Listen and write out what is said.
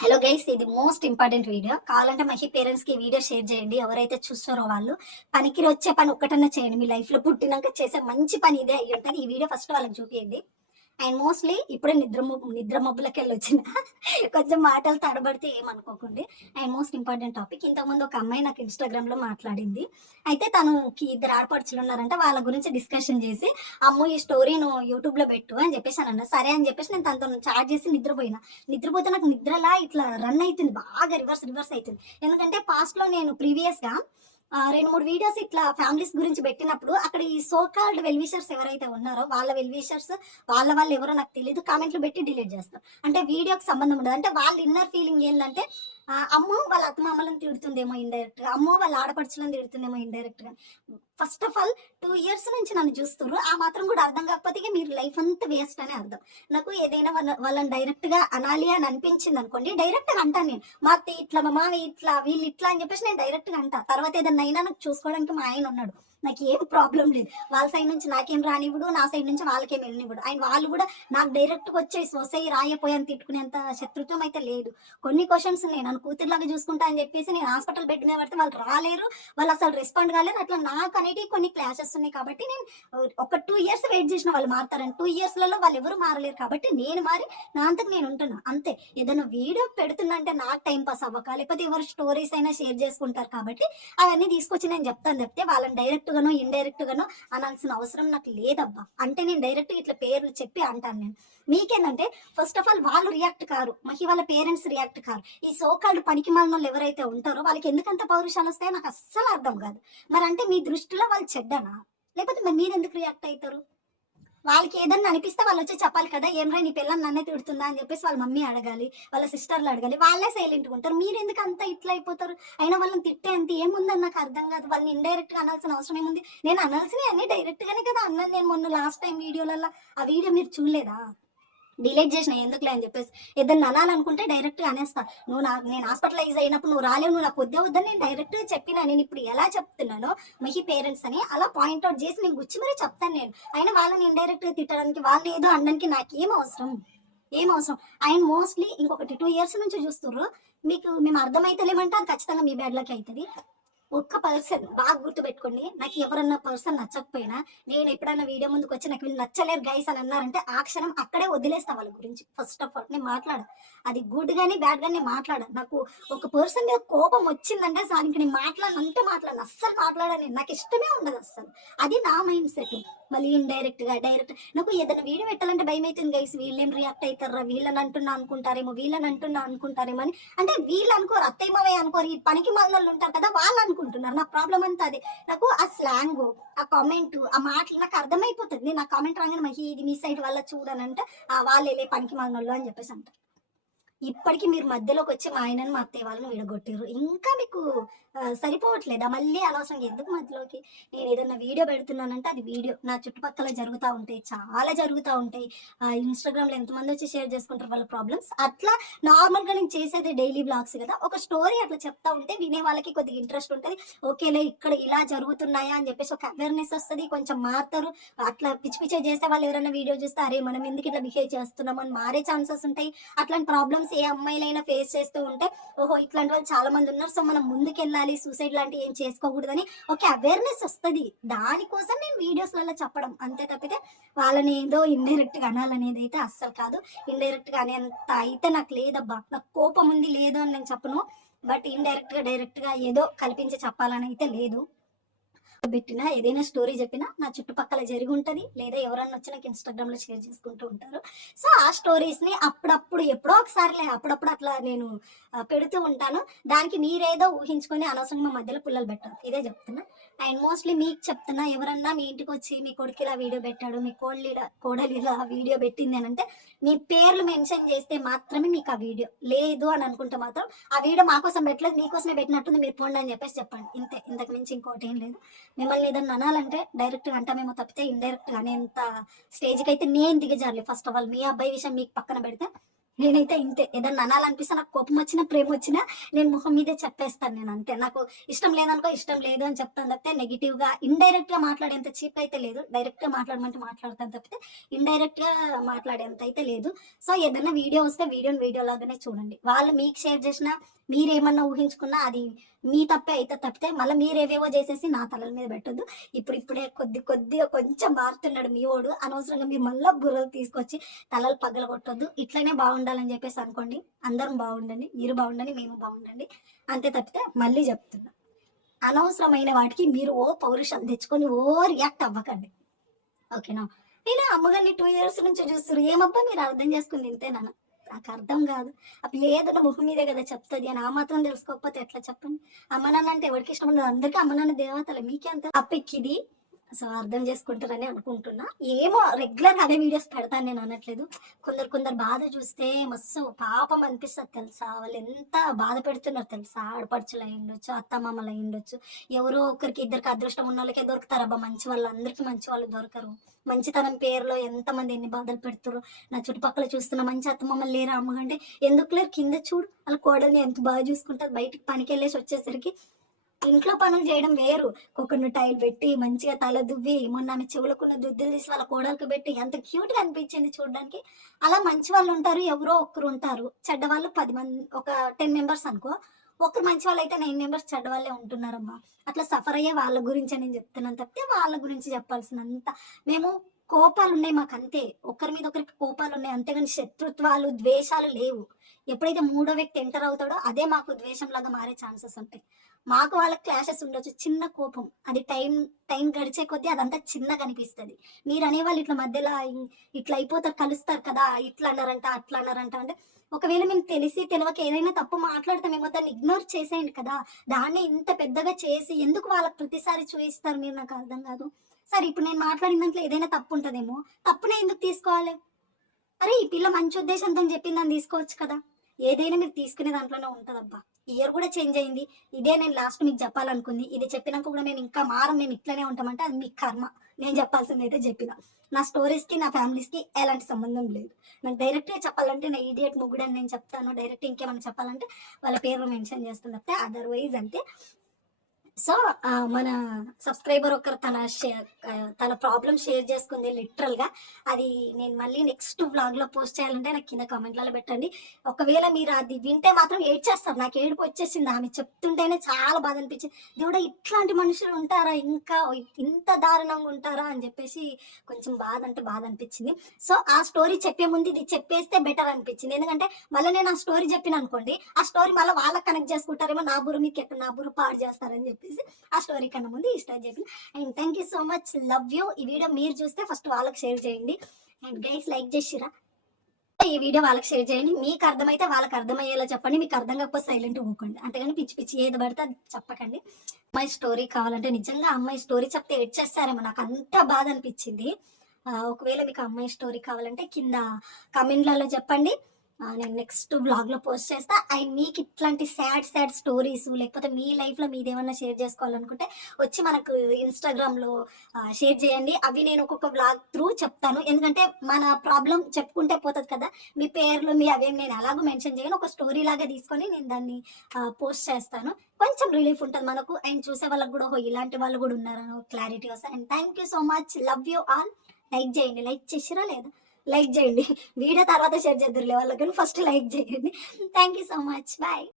Hello guys ఇది most important video కావాలంటే మహి పేరెంట్స్కి వీడియో షేర్ చేయండి. ఎవరైతే చూస్తారో వాళ్ళు పనికి వచ్చే పని ఒక్కటన్నా చేయండి. మీ లైఫ్లో పుట్టినాక చేసే మంచి పని ఇదే అయ్యి ఉంటుంది ఈ వీడియో ఫస్ట్ వాళ్ళకి చూపించండి అండ్ మోస్ట్లీ ఇప్పుడే నిద్ర నిద్ర మబ్బులకి వెళ్ళి వచ్చిన కొంచెం మాటలు తడబడితే ఏమనుకోకండి. అండ్ మోస్ట్ ఇంపార్టెంట్ టాపిక్ ఇంతకుముందు ఒక అమ్మాయి నాకు ఇన్స్టాగ్రామ్లో మాట్లాడింది. అయితే తనకి ఇద్దరు ఆడపడుచులు ఉన్నారంటే. వాళ్ళ గురించి డిస్కషన్ చేసి అమ్మో ఈ స్టోరీ నువ్వు పెట్టు అని చెప్పేసి అని అన్న. సరే అని చెప్పేసి నేను తనతో చార్జ్ చేసి నిద్రపోయినా. నిద్రపోతే నాకు నిద్రలా ఇట్లా రన్ అవుతుంది బాగా రివర్స్ రివర్స్ అవుతుంది ఎందుకంటే పాస్ట్లో నేను ప్రీవియస్గా రెండు మూడు వీడియోస్ ఇట్లా ఫ్యామిలీస్ గురించి పెట్టినప్పుడు అక్కడ ఈ సోకాల్డ్ వెల్విషర్స్ ఎవరైతే ఉన్నారో వాళ్ళ వెల్విషర్స్ వాళ్ళ వాళ్ళు ఎవరో నాకు తెలియదు కామెంట్లు పెట్టి డిలీట్ చేస్తారు అంటే వీడియోకి సంబంధం ఉండదు. అంటే వాళ్ళ ఇన్నర్ ఫీలింగ్ ఏంటంటే అమ్మో వాళ్ళ అత్తమామలను తిడుతుందేమో ఇండైరెక్ట్గా. అమ్మో వాళ్ళ ఆడపడుచులను తిడుతుందేమో ఇండైరెక్ట్గా. First of all two years నుంచి నన్ను చూస్తున్నారు. ఆ మాత్రం కూడా అర్థం కాకపోతే మీరు లైఫ్ అంతా వేస్ట్ అని అర్థం. నాకు ఏదైనా వాళ్ళ వాళ్ళని డైరెక్ట్గా అనాలి అని అనిపించింది అనుకోండి డైరెక్ట్గా అంటాను నేను. మా అత్త ఇట్లా మా మామ ఇట్లా వీళ్ళు ఇట్లా అని చెప్పేసి నేను డైరెక్ట్గా అంటా. తర్వాత ఏదన్నా అయినా నాకు చూసుకోవడానికి మా ఆయన ఉన్నాడు. నాకు ఏం ప్రాబ్లం లేదు. వాళ్ళ సైడ్ నుంచి నాకేం రానివ్వడు నా సైడ్ నుంచి వాళ్ళకేం వెళ్ళనివ్వడు. ఆయన వాళ్ళు కూడా నాకు డైరెక్ట్గా వచ్చేసి వచ్చే సొసై రాయపోయాను తిట్టుకునేంత శత్రుత్వం అయితే లేదు. కొన్ని క్వశ్చన్స్ నేను నన్ను కూతురులాగా చూసుకుంటా అని చెప్పేసి నేను హాస్పిటల్ బెడ్ మీద పడితే వాళ్ళు రాలేరు. వాళ్ళు అసలు రెస్పాండ్ కాలేరు అట్లా నాకు అనేటివి కొన్ని క్లాషెస్ ఉన్నాయి కాబట్టి నేను ఒక టూ ఇయర్స్ వెయిట్ చేసిన వాళ్ళు మారుతారని. టూ ఇయర్స్లలో వాళ్ళు ఎవరు మారలేరు కాబట్టి నేను మారి నా అంతకు నేను ఉంటున్నా అంతే. ఏదైనా వీడియో పెడుతుందంటే అంటే నాకు టైం పాస్ అవ్వక లేకపోతే ఎవరు స్టోరీస్ అయినా షేర్ చేసుకుంటారు కాబట్టి అవన్నీ తీసుకొచ్చి నేను చెప్తాను చెప్తే వాళ్ళని డైరెక్ట్ డైరెక్ట్గానో ఇండైరెక్ట్గానో అనాల్సిన అవసరం నాకు లేదబ్బా. అంటే నేను డైరెక్ట్ ఇట్లా పేర్లు చెప్పి అంటాను నేను. మీకేందంటే ఫస్ట్ ఆఫ్ ఆల్ వాళ్ళు రియాక్ట్ కారు. మహి వాళ్ళ పేరెంట్స్ రియాక్ట్ కారు. ఈ సోకాళ్ళు పనికి వాళ్ళు ఎవరైతే ఉంటారో వాళ్ళకి ఎందుకంత పౌరుషాలు వస్తాయో నాకు అస్సలు అర్థం కాదు. మరి అంటే మీ దృష్టిలో వాళ్ళు చెడ్డనా? లేకపోతే మరి మీరు ఎందుకు రియాక్ట్ అవుతారు వాళ్ళకి ఏదన్నా అనిపిస్తే వాళ్ళు వచ్చి చెప్పాలి కదా ఏమరా నీ పిల్లని నన్నే తిడుతుందా? అని చెప్పేసి వాళ్ళ మమ్మీ అడగాలి వాళ్ళ సిస్టర్లు అడగాలి వాళ్ళే సైలెంట్గా ఉంటారు. మీరు ఎందుకు అంత ఇట్లా అయిపోతారు? అయినా వాళ్ళని తిట్టే అంత ఏముందని నాకు అర్థం కాదు. వాళ్ళని ఇండైరెక్ట్గా అనాల్సిన అవసరం ఏముంది? నేను అనాల్సినవి అన్నీ డైరెక్ట్ గానే కదా అన్నాను నేను మొన్న లాస్ట్ టైం వీడియోలలో ఆ వీడియో మీరు చూడలేదా? డిలీట్ చేసిన ఎందుకులే అని చెప్పేసి. ఏదన్నా అనాలనుకుంటే డైరెక్ట్ అనేస్తా. నువ్వు నా నేను హాస్పిటలైజ్ అయినప్పుడు నువ్వు రాలేవు నువ్వు నాకు వద్దే వద్దని నేను డైరెక్ట్ చెప్పినా. నేను ఇప్పుడు ఎలా చెప్తున్నానో మహి పేరెంట్స్ అని అలా పాయింట్అవుట్ చేసి నేను గుచ్చి మరీ చెప్తాను నేను. అయినా వాళ్ళని ఇండైరెక్ట్ తిట్టడానికి వాళ్ళని ఏదో అనడానికి నాకు ఏం అవసరం? ఏం అవసరం? ఆయన మోస్ట్లీ ఇంకొకటి టూ ఇయర్స్ నుంచి చూస్తున్నారు మీకు మేము అర్థమైతలేమంటే ఖచ్చితంగా మీ బ్యాడ్లకి అవుతుంది ఒక్క పర్సన్ బాగా గుర్తు పెట్టుకోండి నాకు ఎవరన్నా పర్సన్ నచ్చకపోయినా నేను ఎప్పుడైనా వీడియో ముందుకు వచ్చి నాకు వీళ్ళు నచ్చలేరు గైస్ అని అన్నారంటే ఆ క్షణం అక్కడే వదిలేస్తా వాళ్ళ గురించి. ఫస్ట్ ఆఫ్ ఆల్ నేను మాట్లాడ అది గుడ్ కానీ బ్యాడ్ గానీ మాట్లాడ నాకు ఒక పర్సన్ మీద కోపం వచ్చిందంటే సార్ ఇంక నేను మాట్లాడనంటే మాట్లాడను. అస్సలు మాట్లాడని. నాకు ఇష్టమే ఉండదు అస్సలు. అది నా మైండ్ సెట్ మళ్ళీ ఇండైరెక్ట్గా డైరెక్ట్ నాకు ఏదైనా వీడియో పెట్టాలంటే భయం అవుతుంది గైస్ వీళ్ళేం రియాక్ట్ అవుతారా వీళ్ళని అంటున్నా అనుకుంటారేమో వీళ్ళని అంటున్నా అనుకుంటారేమో అని. అంటే వీళ్ళు అనుకోరు అత్తయ్య మావయ్య అనుకోరు. ఈ పనికి మాలిన ఉంటారు కదా వాళ్ళు అనుకుంటున్నారు. నా ప్రాబ్లం అంతా అదే. నాకు ఆ స్లాంగ్ ఆ కామెంట్ ఆ మాటలు నాకు అర్థమైపోతుంది. నేను ఆ కామెంట్ రాగానే మహి ఇది మీ సైడ్ వల్ల చూడనంటే ఆ వాళ్ళే పనికి మాలినోళ్ళు అని చెప్పేసి అంటారు. ఇప్పటికి మీరు మధ్యలోకి వచ్చి మా ఆయనని మా అత్తయ్య వాళ్ళని విడగొట్టారు ఇంకా మీకు సరిపోవట్లేదా మళ్ళీ అనవసరం ఎందుకు మధ్యలోకి? నేను ఏదైనా వీడియో పెడుతున్నానంటే అది వీడియో. నా చుట్టుపక్కల జరుగుతూ ఉంటాయి చాలా జరుగుతూ ఉంటాయి. ఇన్స్టాగ్రామ్లో ఎంతమంది వచ్చి షేర్ చేసుకుంటారు వాళ్ళ ప్రాబ్లమ్స్? అట్లా నార్మల్గా నేను చేసేది డైలీ బ్లాగ్స్ కదా. ఒక స్టోరీ అట్లా చెప్తా ఉంటే వినే వాళ్ళకి కొద్దిగా ఇంట్రెస్ట్ ఉంటుంది. ఓకేలే ఇక్కడ ఇలా జరుగుతున్నాయా అని చెప్పేసి ఒక అవేర్నెస్ వస్తుంది కొంచెం మారుతారు. అట్లా పిచ్చి పిచ్చి చేస్తే వాళ్ళు ఎవరైనా వీడియో చూస్తే అరే మనం ఎందుకు ఇట్లా బిహేవ్ చేస్తున్నాం? అని మారే ఛాన్సెస్ ఉంటాయి. అట్లాంటి ప్రాబ్లమ్స్ ఏ అమ్మాయిలైనా ఫేస్ చేస్తూ ఉంటే ఓహో ఇట్లాంటి వాళ్ళు చాలా మంది ఉన్నారు. సో మనం ముందుకెళ్ళాలి సూసైడ్ లాంటివి ఏం చేసుకోకూడదని ఒక అవేర్నెస్ వస్తుంది. దానికోసం నేను వీడియోస్లలో చెప్పడం. అంతే తప్పితే వాళ్ళని ఏదో ఇండైరెక్ట్గా అనాలనేది అయితే అస్సలు కాదు. ఇండైరెక్ట్గా అనేంత అయితే నాకు లేదబ్బా. నాకు కోపం ఉంది లేదు అని నేను చెప్పను. బట్ ఇండైరెక్ట్గా డైరెక్ట్గా ఏదో కల్పించి చెప్పాలని అయితే లేదు. పెట్టినా ఏదైనా స్టోరీ చెప్పినా నా చుట్టుపక్కల జరిగి ఉంటది లేదా ఎవరన్నా వచ్చి నాకు ఇన్స్టాగ్రామ్లో షేర్ చేసుకుంటూ ఉంటారు. సో ఆ స్టోరీస్ని అప్పుడప్పుడు ఎప్పుడో ఒకసారిలే అప్పుడప్పుడు అట్లా నేను పెడుతూ ఉంటాను. దానికి మీరేదో ఊహించుకొని అనవసరంగా మా మధ్యలో పుల్లలు పెట్టారు. ఇదే చెప్తున్నా. అండ్ మోస్ట్లీ మీకు చెప్తున్నా ఎవరన్నా మీ ఇంటికి వచ్చి మీ కొడుకు ఇలా వీడియో పెట్టాడు మీ కోడలి కోడలి ఇలా వీడియో పెట్టింది అని అంటే మీ పేర్లు మెన్షన్ చేస్తే మాత్రమే మీకు ఆ వీడియో లేదు అని అనుకుంటే మాత్రం ఆ వీడియో మా కోసం పెట్టలేదు మీకోసమే పెట్టినట్టుంది మీరు పోండి అని చెప్పేసి చెప్పండి. ఇంతే. ఇంతకు మించి ఇంకోటి ఏం లేదు. మిమ్మల్ని ఏదన్నా అనాలంటే డైరెక్ట్గా అంటే అంటామేమో తప్పితే ఇండైరెక్ట్గా అనేంత స్టేజ్కి అయితే నేను దిగజాలి ఫస్ట్ ఆఫ్ ఆల్ మీ అబ్బాయి విషయం మీకు పక్కన పెడితే నేనైతే ఇంతే. ఏదన్నా అనాలనిపిస్తే నాకు కోపం వచ్చినా ప్రేమ వచ్చినా నేను ముఖం మీదే చెప్పేస్తాను నేను అంతే. నాకు ఇష్టం లేదనుకో ఇష్టం లేదు అని చెప్తాను తప్పితే నెగిటివ్గా ఇండైరెక్ట్గా మాట్లాడేంత చీప్ అయితే లేదు. డైరెక్ట్గా మాట్లాడమంటే మాట్లాడతాను తప్పితే ఇండైరెక్ట్గా మాట్లాడేంత అయితే లేదు. సో ఏదైనా వీడియో వస్తే వీడియోని వీడియో లాగానే చూడండి. వాళ్ళు మీకు షేర్ చేసినా మీరేమన్నా ఊహించుకున్నా అది మీ తప్పే అయితే తప్పితే మళ్ళీ మీరేవేవో చేసేసి నా తలల మీద పెట్టొద్దు. ఇప్పుడు ఇప్పుడే కొద్ది కొద్దిగా కొంచెం మారుతున్నాడు మీ ఓడు. అనవసరంగా మీరు మళ్ళీ బుర్రలు తీసుకొచ్చి తలలు పగల కొట్టొద్దు ఇట్లనే బాగుండాలని చెప్పేసి అనుకోండి. అందరం బాగుండండి మీరు బాగుండండి మేము బాగుండండి. అంతే తప్పితే మళ్ళీ చెప్తున్నా. అనవసరమైన వాటికి మీరు ఓ పౌరుషం తెచ్చుకొని ఓ రియాక్ట్ అవ్వకండి. ఓకేనా? నేను అమ్మగారిని టూ ఇయర్స్ నుంచి చూస్తారు ఏమబ్బా మీరు అర్థం చేసుకుంది ఇంతేనా నాకు అర్థం కాదు. అప్పుడు ఏదైనా ముఖం మీదే కదా చెప్తుంది అని ఆ మాత్రం తెలుసుకోకపోతే ఎట్లా చెప్పండి? అమ్మ నాన్న అంటే ఎవరికి ఇష్టం ఉండదు. అందరికీ అమ్మ నాన్న దేవతలే. మీకే అంత అప్పెక్కిది? సో అర్థం చేసుకుంటారని అనుకుంటున్నా. ఏమో రెగ్యులర్ అదే వీడియోస్ పెడతాను నేను అనట్లేదు. కొందరు కొందరు బాధ చూస్తే మస్తు పాపం అనిపిస్తుంది తెలుసా? వాళ్ళు ఎంత బాధ పెడుతున్నారు తెలుసా? ఆడపడుచులు అయి ఉండొచ్చు అత్తమామలు అయి ఉండొచ్చు. ఎవరో ఒకరికి ఇద్దరికి అదృష్టం ఉన్న వాళ్ళకే దొరుకుతారు. అబ్బా మంచి వాళ్ళు అందరికీ మంచి వాళ్ళు దొరకరు. మంచితనం పేరులో ఎంతమంది ఎన్ని బాధలు పెడుతున్నారు నా చుట్టుపక్కల చూస్తున్న మంచి అత్తమామలు లేరా అమ్మగంటే ఎందుకు లేరు? కింద చూడు. వాళ్ళ కోడల్ని ఎంత బాగా చూసుకుంటారు బయటికి పనికి వెళ్ళేసి వచ్చేసరికి ఇంట్లో పనులు చేయడం వేరు. కుక్కర్ని టైల్ పెట్టి మంచిగా తల దువ్వి మొన్న ఆమె చెవులకున్న దుద్దులు తీసి వాళ్ళ కోడలకు పెట్టి ఎంత క్యూట్గా అనిపించింది చూడడానికి. అలా మంచి వాళ్ళు ఉంటారు ఎవరో ఒక్కరు ఉంటారు. చెడ్డ వాళ్ళు పది మంది ఒక టెన్ మెంబర్స్ అనుకో. ఒకరు మంచి వాళ్ళు అయితే నైన్ మెంబర్స్ చెడ్డ వాళ్ళే ఉంటున్నారమ్మా. అట్లా సఫర్ అయ్యే వాళ్ళ గురించి నేను చెప్తున్నాను తప్పితే వాళ్ళ గురించి చెప్పాల్సినంత. మేము కోపాలు ఉన్నాయి మాకు అంతే ఒకరి మీద ఒకరికి కోపాలు ఉన్నాయి అంతేగాని శత్రుత్వాలు ద్వేషాలు లేవు. ఎప్పుడైతే మూడో వ్యక్తి ఎంటర్ అవుతాడో అదే మాకు ద్వేషం లాగా మారే ఛాన్సెస్ ఉంటాయి. మాకు వాళ్ళకి క్లాషెస్ ఉండొచ్చు చిన్న కోపం. అది టైం టైం గడిచే కొద్దీ అదంతా చిన్నగా అనిపిస్తుంది. మీరు అనేవాళ్ళు ఇట్లా మధ్యలో ఇట్లా అయిపోతారు కలుస్తారు కదా ఇట్లా అన్నారంట అట్లా అన్నారంట అంటే ఒకవేళ మేము తెలిసి తెలియక ఏదైనా తప్పు మాట్లాడతామేమో దాన్ని ఇగ్నోర్ చేసేయండి కదా. దాన్ని ఇంత పెద్దగా చేసి ఎందుకు వాళ్ళకి ప్రతిసారి చూపిస్తారు మీరు? నాకు అర్థం కాదు. సరే ఇప్పుడు నేను మాట్లాడిన దాంట్లో ఏదైనా తప్పు ఉంటుందేమో తప్పునే ఎందుకు తీసుకోవాలి? అరే ఈ పిల్ల మంచి ఉద్దేశంతో చెప్పిందని తీసుకోవచ్చు కదా. ఏదైనా మీరు తీసుకునే దాంట్లోనే ఉంటుందబ్బా. ఇయర్ కూడా చేంజ్ అయింది. ఇదే నేను లాస్ట్ మీకు చెప్పాలనుకుంది. ఇది చెప్పినాక కూడా నేను ఇంకా మారం మేము ఇట్లనే ఉంటామంటే అది మీ కర్మ. నేను చెప్పాల్సింది అయితే చెప్పిన. నా స్టోరీస్కి నా ఫ్యామిలీస్కి ఎలాంటి సంబంధం లేదు. నాకు డైరెక్ట్గా చెప్పాలంటే నా ఈడియట్ ముగ్గుడని అని నేను చెప్తాను. డైరెక్ట్ ఇంకేమైనా చెప్పాలంటే వాళ్ళ పేరు మెన్షన్ చేస్తాను. తప్పితే అదర్వైజ్ అంతే సో మన సబ్స్క్రైబర్ ఒకరు తన షేర్ తన ప్రాబ్లం షేర్ చేసుకుంది లిటరల్గా అది నేను మళ్ళీ నెక్స్ట్ వ్లాగ్లో పోస్ట్ చేయాలంటే నాకు కింద కామెంట్లలో పెట్టండి. ఒకవేళ మీరు అది వింటే మాత్రం ఏడ్చేస్తారు. నాకు ఏడుపు వచ్చేసింది. ఆమె చెప్తుంటేనే చాలా బాధ అనిపించింది. దేవుడా ఇట్లాంటి మనుషులు ఉంటారా? ఇంకా ఇంత దారుణంగా ఉంటారా? అని చెప్పేసి కొంచెం బాధ అంటే బాధ అనిపించింది. సో ఆ స్టోరీ చెప్పే ముందు ఇది చెప్పేస్తే బెటర్ అనిపించింది. ఎందుకంటే మళ్ళీ నేను ఆ స్టోరీ చెప్పిన అనుకోండి ఆ స్టోరీ మళ్ళీ వాళ్ళకి కనెక్ట్ చేసుకుంటారేమో నా బుర్ర మీకు ఎక్కడ నా బుర్ర పాడు చేస్తారని చెప్పి చెప్పేసి ఆ స్టోరీ కన్నా ముందు ఈ స్టోరీ చెప్పిన. And thank you so much love you ఈ వీడియో మీరు చూస్తే ఫస్ట్ వాళ్ళకి షేర్ చేయండి. అండ్ గైస్ లైక్ చేసిరా? ఈ వీడియో వాళ్ళకి షేర్ చేయండి. మీకు అర్థమైతే వాళ్ళకి అర్థమయ్యేలా చెప్పండి. మీకు అర్థం కాకపోతే సైలెంట్ పోకండి అంతేగాని పిచ్చి పిచ్చి ఏది పడితే అది చెప్పకండి. అమ్మాయి స్టోరీ కావాలంటే నిజంగా అమ్మాయి స్టోరీ చెప్తే ఏడ్చేస్తారేమో నాకు అంత బాధ అనిపించింది. ఒకవేళ మీకు అమ్మాయి స్టోరీ కావాలంటే కింద కమెంట్లలో చెప్పండి. నేను నెక్స్ట్ బ్లాగ్లో పోస్ట్ చేస్తా. అండ్ మీకు ఇట్లాంటి సాడ్ సాడ్ స్టోరీస్ లేకపోతే మీ లైఫ్లో మీదేమన్నా మీది ఏమన్నా షేర్ చేసుకోవాలనుకుంటే వచ్చి మనకు ఇన్స్టాగ్రామ్లో షేర్ చేయండి. అవి నేను ఒక్కొక్క బ్లాగ్ త్రూ చెప్తాను. ఎందుకంటే మన ప్రాబ్లం చెప్పుకుంటే పోతుంది కదా. మీ పేర్లు మీ అవేం నేను అలాగూ మెన్షన్ చేయను. ఒక స్టోరీ లాగా తీసుకొని నేను దాన్ని పోస్ట్ చేస్తాను. కొంచెం రిలీఫ్ ఉంటుంది మనకు. అండ్ చూసే వాళ్ళకి కూడా ఓహో ఇలాంటి వాళ్ళు కూడా ఉన్నారని క్లారిటీ వస్తుంది. And thank you so much love you all like చేయండి. లైక్ చేసిరా లేదా? లైక్ చేయండి. వీడియో తర్వాత షేర్ చేద్దరులే వాళ్ళకి. ఫస్ట్ లైక్ చేయండి. Thank you so much bye